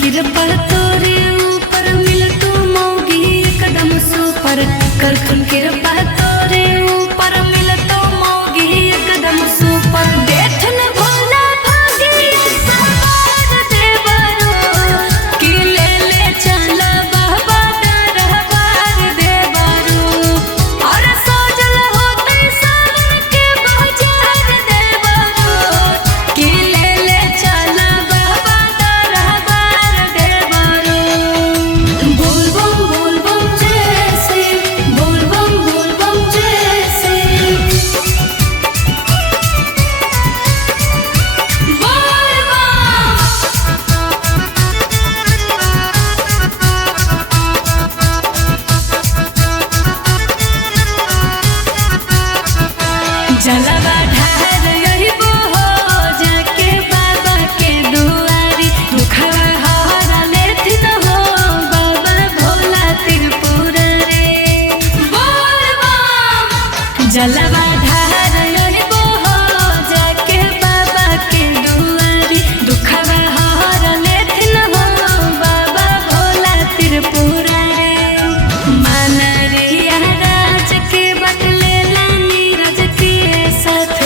कृपा तोरे ऊपर मिल तू मौगी एकदम सुपर कर कृपा तोरे ऊपर मिल तू मौगी एकदम सुपर देखन भोला भागी सवार देवरो कि ले ले चल बाबा दरबार देवरो और सजल होते सावन के बाजार देवरो कि ले ले चल बाबा दरबार देवरो बोल बम जैसे बोल बम जैसे बोल जलवा ढार यही हो जाके बाबा के दुआरी दुखवा हरा लेथिन हो बाबा भोला त्रिपुरारी बोल बम जलवा ढार यही हो जाके बाबा के दुआरी दुखवा हरा लेथिन हो बाबा भोला त्रिपुरारी मनरिया राज के बदले नीरज के साथ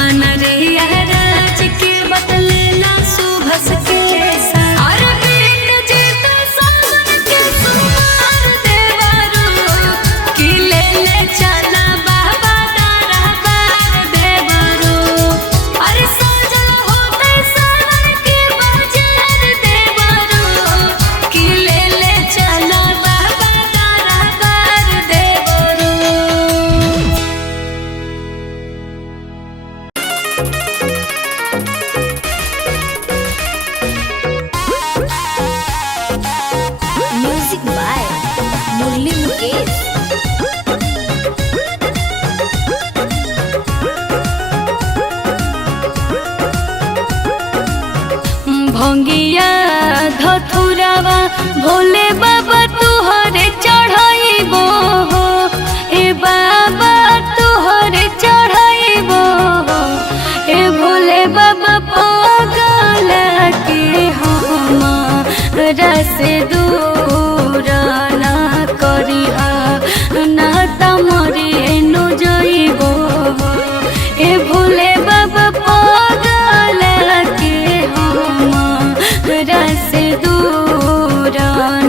मनरिया राज के बदले ला सुभस के साथ और बीत जीत सावन के सुमार देवरो कि ले ले चला बाबा दरबार देवरो अरे सजल होते सावन के बाजार देवरो कि ले ले चला बाबा दरबार देवरो म्यूजिक बाय मुरली मुकेश। भंगिया धथुरावा भोले बाबा तुहरे चढ़ाइबो हो ए बाबा तुहरे चढ़ाइबो हो ए भोले बाबा पागल के हमरा से दूर ना करिहा ना तमरे नो जइबो हो ए भोले बाबा पागल के हमरा से दूर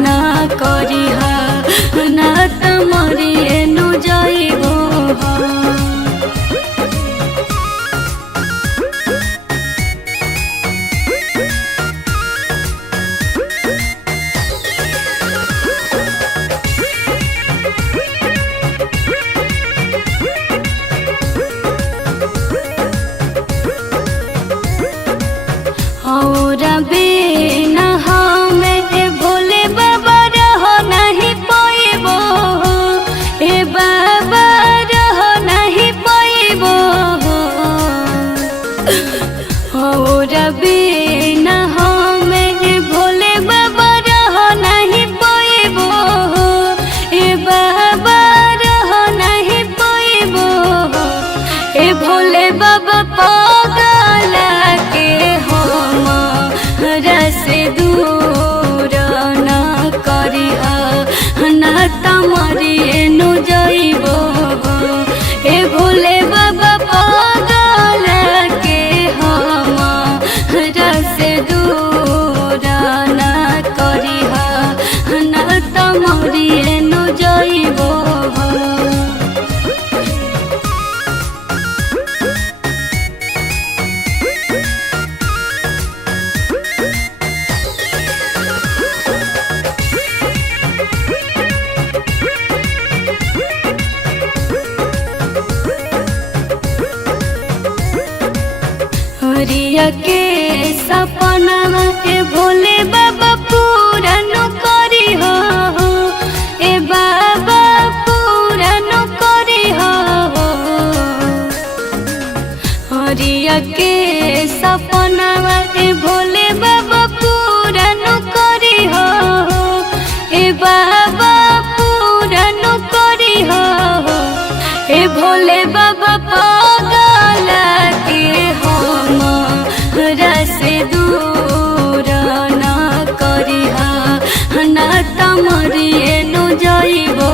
ना करिहा ना तमरे नो जइबो हो और बिना हमें भोले बाबा रह नहीं पाइबो ए बाबा रह नहीं पाइबो और बिना हमें भोले बाबा रह नहीं पाइबो ए बाबा रह नहीं पाइबो ए भोले बाबा पागल के हमरा से दूर ना करिहा ना तमरे नो जइबो ए भोले बाबा पागल के हमरा से दूर ना करिहा ना तमरे नो जइबो हरिया के सपना ए भोले बाबा पूरा नो करी हो ए बाबा पूरा नो करी हो हरिया के सपना ए भोले बाबा पूरा नो करी हो ए बाबा पूरा नो करी हो ए भोले बाबा पागल के हमरा मरिए नु जइबो